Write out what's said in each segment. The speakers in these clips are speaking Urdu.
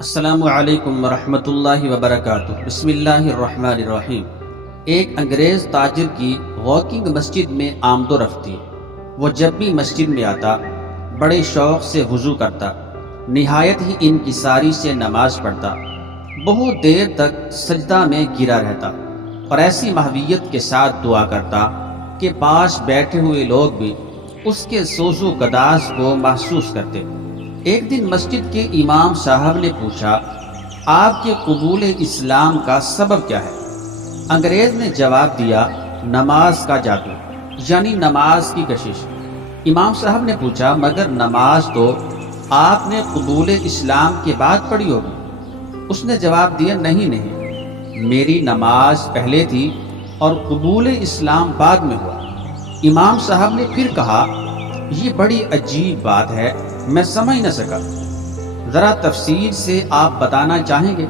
السلام علیکم ورحمۃ اللہ وبرکاتہ۔ بسم اللہ الرحمن الرحیم۔ ایک انگریز تاجر کی واکنگ مسجد میں آمد و رفت تھی۔ وہ جب بھی مسجد میں آتا بڑے شوق سے وضو کرتا، نہایت ہی انکساری سے نماز پڑھتا، بہت دیر تک سجدہ میں گرا رہتا اور ایسی محویت کے ساتھ دعا کرتا کہ پاس بیٹھے ہوئے لوگ بھی اس کے سوز و گداز کو محسوس کرتے۔ ایک دن مسجد کے امام صاحب نے پوچھا، آپ کے قبول اسلام کا سبب کیا ہے؟ انگریز نے جواب دیا، نماز کا جادو، یعنی نماز کی کشش۔ امام صاحب نے پوچھا، مگر نماز تو آپ نے قبول اسلام کے بعد پڑھی ہوگی؟ اس نے جواب دیا، نہیں، میری نماز پہلے تھی اور قبول اسلام بعد میں ہوا۔ امام صاحب نے پھر کہا، یہ بڑی عجیب بات ہے، میں سمجھ نہ سکا، ذرا تفصیل سے آپ بتانا چاہیں گے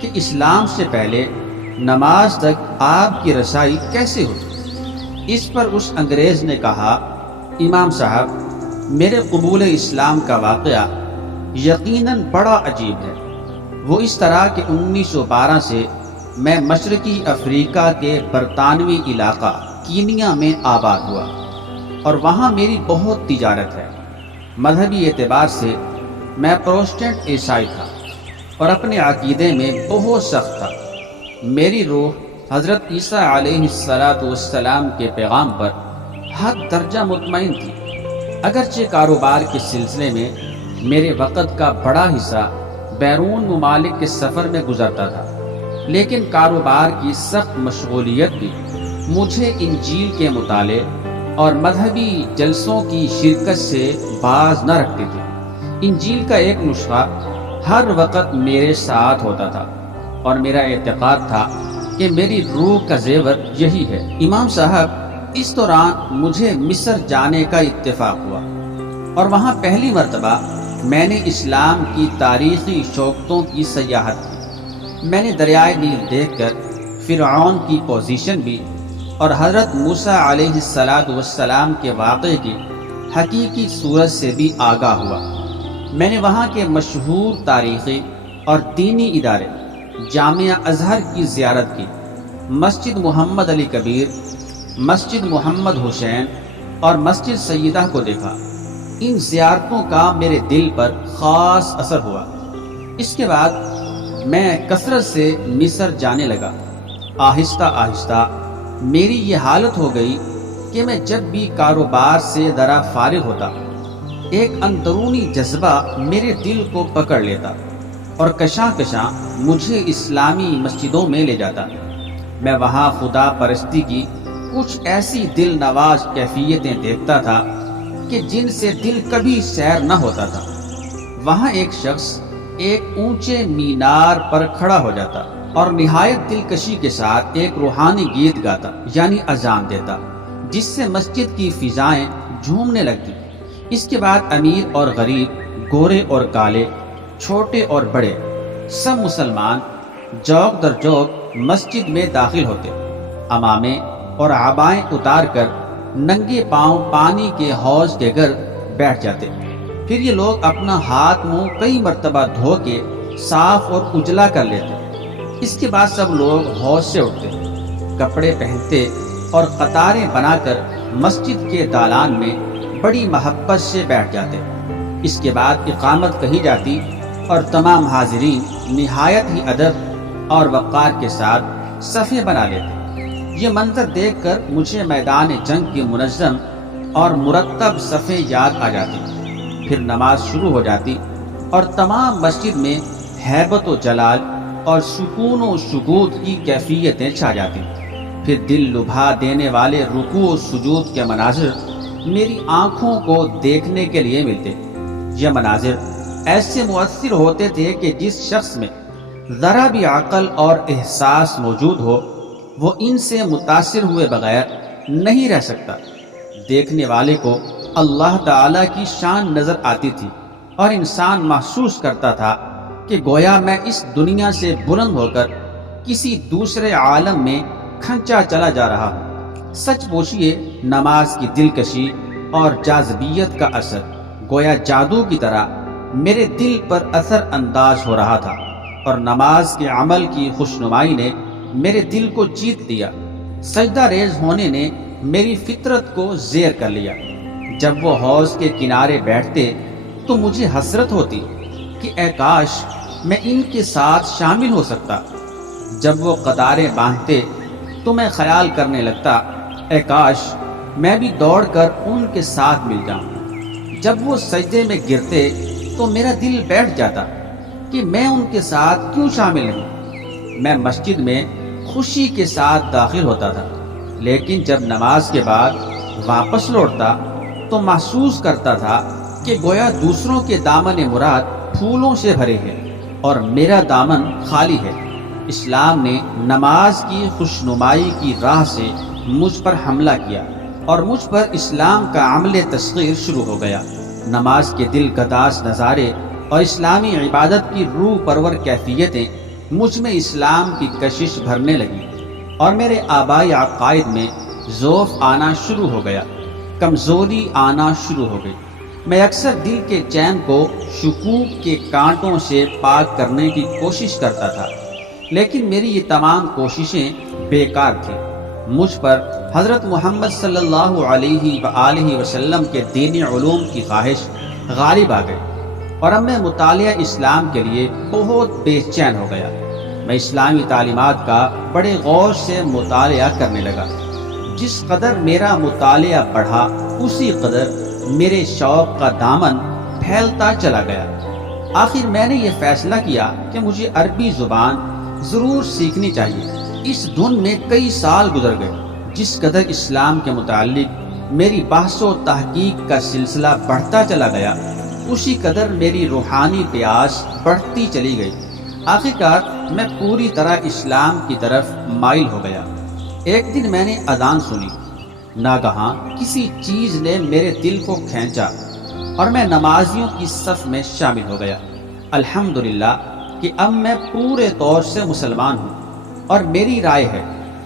کہ اسلام سے پہلے نماز تک آپ کی رسائی کیسے ہوئی؟ اس پر اس انگریز نے کہا، امام صاحب، میرے قبول اسلام کا واقعہ یقیناً بڑا عجیب ہے۔ وہ اس طرح کہ 1912 سے میں مشرقی افریقہ کے برطانوی علاقہ کینیا میں آباد ہوا اور وہاں میری بہت تجارت ہے۔ مذہبی اعتبار سے میں پروٹسٹنٹ عیسائی تھا اور اپنے عقیدے میں بہت سخت تھا۔ میری روح حضرت عیسیٰ علیہ السلام کے پیغام پر حد درجہ مطمئن تھی۔ اگرچہ کاروبار کے سلسلے میں میرے وقت کا بڑا حصہ بیرون ممالک کے سفر میں گزرتا تھا، لیکن کاروبار کی سخت مشغولیت بھی مجھے انجیل کے مطالعے اور مذہبی جلسوں کی شرکت سے باز نہ رکھتی تھی۔ انجیل کا ایک نسخہ ہر وقت میرے ساتھ ہوتا تھا اور میرا اعتقاد تھا کہ میری روح کا زیور یہی ہے۔ امام صاحب، اس دوران مجھے مصر جانے کا اتفاق ہوا اور وہاں پہلی مرتبہ میں نے اسلام کی تاریخی شوکتوں کی سیاحت کی۔ میں نے دریائے نیل دیکھ کر فرعون کی پوزیشن بھی اور حضرت موسیٰ علیہ السلام کے واقعے کی حقیقی صورت سے بھی آگاہ ہوا۔ میں نے وہاں کے مشہور تاریخی اور دینی ادارے جامعہ ازہر کی زیارت کی، مسجد محمد علی کبیر، مسجد محمد حسین اور مسجد سیدہ کو دیکھا۔ ان زیارتوں کا میرے دل پر خاص اثر ہوا۔ اس کے بعد میں کثرت سے مصر جانے لگا۔ آہستہ آہستہ میری یہ حالت ہو گئی کہ میں جب بھی کاروبار سے ذرا فارغ ہوتا، ایک اندرونی جذبہ میرے دل کو پکڑ لیتا اور کشاں کشاں مجھے اسلامی مسجدوں میں لے جاتا۔ میں وہاں خدا پرستی کی کچھ ایسی دل نواز کیفیتیں دیکھتا تھا کہ جن سے دل کبھی سیر نہ ہوتا تھا۔ وہاں ایک شخص ایک اونچے مینار پر کھڑا ہو جاتا اور نہایت دلکشی کے ساتھ ایک روحانی گیت گاتا، یعنی اذان دیتا، جس سے مسجد کی فضائیں جھومنے لگتی۔ اس کے بعد امیر اور غریب، گورے اور کالے، چھوٹے اور بڑے، سب مسلمان جوق در جوق مسجد میں داخل ہوتے، عمامے اور عبائیں اتار کر ننگے پاؤں پانی کے حوض کے گرد بیٹھ جاتے۔ پھر یہ لوگ اپنا ہاتھ منہ کئی مرتبہ دھو کے صاف اور اجلا کر لیتے۔ اس کے بعد سب لوگ حوض سے اٹھتے، کپڑے پہنتے اور قطاریں بنا کر مسجد کے دالان میں بڑی محبت سے بیٹھ جاتے۔ اس کے بعد اقامت کہی جاتی اور تمام حاضرین نہایت ہی ادب اور وقار کے ساتھ صفیں بنا لیتے۔ یہ منظر دیکھ کر مجھے میدان جنگ کی منظم اور مرتب صفیں یاد آ جاتی۔ پھر نماز شروع ہو جاتی اور تمام مسجد میں ہیبت و جلال اور سکون و سکوت کی کیفیتیں چھا جاتی۔ پھر دل لبھا دینے والے رکوع و سجود کے مناظر میری آنکھوں کو دیکھنے کے لیے ملتے۔ یہ مناظر ایسے مؤثر ہوتے تھے کہ جس شخص میں ذرا بھی عقل اور احساس موجود ہو، وہ ان سے متاثر ہوئے بغیر نہیں رہ سکتا۔ دیکھنے والے کو اللہ تعالیٰ کی شان نظر آتی تھی اور انسان محسوس کرتا تھا کہ گویا میں اس دنیا سے بلند ہو کر کسی دوسرے عالم میں کھنچا چلا جا رہا ہوں۔ سچ پوچھیے، نماز کی دلکشی اور جاذبیت کا اثر گویا جادو کی طرح میرے دل پر اثر انداز ہو رہا تھا، اور نماز کے عمل کی خوشنمائی نے میرے دل کو جیت لیا۔ سجدہ ریز ہونے نے میری فطرت کو زیر کر لیا۔ جب وہ حوض کے کنارے بیٹھتے تو مجھے حسرت ہوتی کہ اے کاش میں ان کے ساتھ شامل ہو سکتا۔ جب وہ قطاریں باندھتے تو میں خیال کرنے لگتا، اے کاش میں بھی دوڑ کر ان کے ساتھ مل جاؤں۔ جب وہ سجدے میں گرتے تو میرا دل بیٹھ جاتا کہ میں ان کے ساتھ کیوں شامل نہیں۔ میں مسجد میں خوشی کے ساتھ داخل ہوتا تھا، لیکن جب نماز کے بعد واپس لوٹتا تو محسوس کرتا تھا کہ گویا دوسروں کے دامن مراد پھولوں سے بھرے ہیں اور میرا دامن خالی ہے۔ اسلام نے نماز کی خوشنمائی کی راہ سے مجھ پر حملہ کیا اور مجھ پر اسلام کا عمل تسخیر شروع ہو گیا۔ نماز کے دل گداز نظارے اور اسلامی عبادت کی روح پرور کیفیتیں مجھ میں اسلام کی کشش بھرنے لگی، اور میرے آبائی عقائد میں ضعف آنا شروع ہو گیا، کمزوری آنا شروع ہو گئی۔ میں اکثر دل کے چین کو شکوک کے کانٹوں سے پاک کرنے کی کوشش کرتا تھا، لیکن میری یہ تمام کوششیں بیکار تھیں۔ مجھ پر حضرت محمد صلی اللہ علیہ وآلہ وسلم کے دینی علوم کی خواہش غالب آ گئی، اور اب میں مطالعہ اسلام کے لیے بہت بے چین ہو گیا۔ میں اسلامی تعلیمات کا بڑے غور سے مطالعہ کرنے لگا۔ جس قدر میرا مطالعہ بڑھا، اسی قدر میرے شوق کا دامن پھیلتا چلا گیا۔ آخر میں نے یہ فیصلہ کیا کہ مجھے عربی زبان ضرور سیکھنی چاہیے۔ اس دھن میں کئی سال گزر گئے۔ جس قدر اسلام کے متعلق میری بحث و تحقیق کا سلسلہ بڑھتا چلا گیا، اسی قدر میری روحانی پیاس بڑھتی چلی گئی۔ آخرکار میں پوری طرح اسلام کی طرف مائل ہو گیا۔ ایک دن میں نے اذان سنی، ناگہاں کسی چیز نے میرے دل کو کھینچا اور میں نمازیوں کی صف میں شامل ہو گیا۔ الحمدللہ کہ اب میں پورے طور سے مسلمان ہوں، اور میری رائے ہے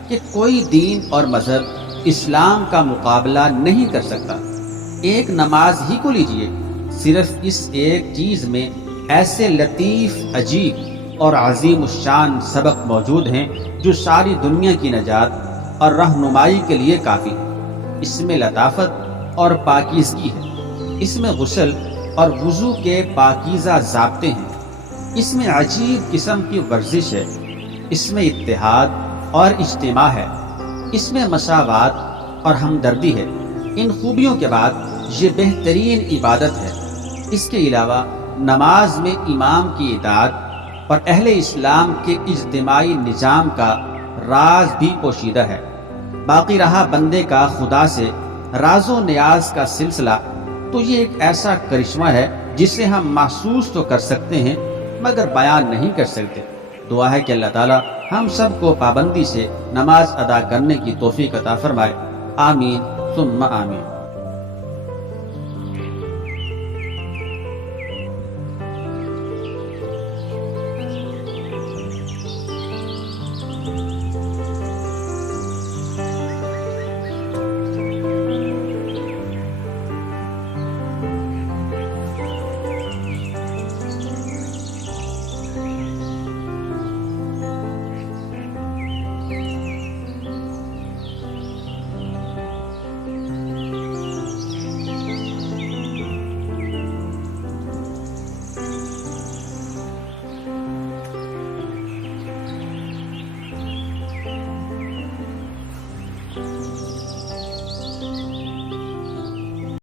کہ کوئی دین اور مذہب اسلام کا مقابلہ نہیں کر سکتا۔ ایک نماز ہی کو لیجئے، صرف اس ایک چیز میں ایسے لطیف، عجیب اور عظیم الشان سبق موجود ہیں جو ساری دنیا کی نجات اور رہنمائی کے لیے کافی ہے۔ اس میں لطافت اور پاکیزگی ہے، اس میں غسل اور وضو کے پاکیزہ ضابطے ہیں، اس میں عجیب قسم کی ورزش ہے، اس میں اتحاد اور اجتماع ہے، اس میں مساوات اور ہمدردی ہے۔ ان خوبیوں کے بعد یہ بہترین عبادت ہے۔ اس کے علاوہ نماز میں امام کی اطاعت اور اہل اسلام کے اجتماعی نظام کا راز بھی پوشیدہ ہے۔ باقی رہا بندے کا خدا سے راز و نیاز کا سلسلہ، تو یہ ایک ایسا کرشمہ ہے جسے ہم محسوس تو کر سکتے ہیں مگر بیان نہیں کر سکتے۔ دعا ہے کہ اللہ تعالی ہم سب کو پابندی سے نماز ادا کرنے کی توفیق عطا فرمائے۔ آمین ثم آمین۔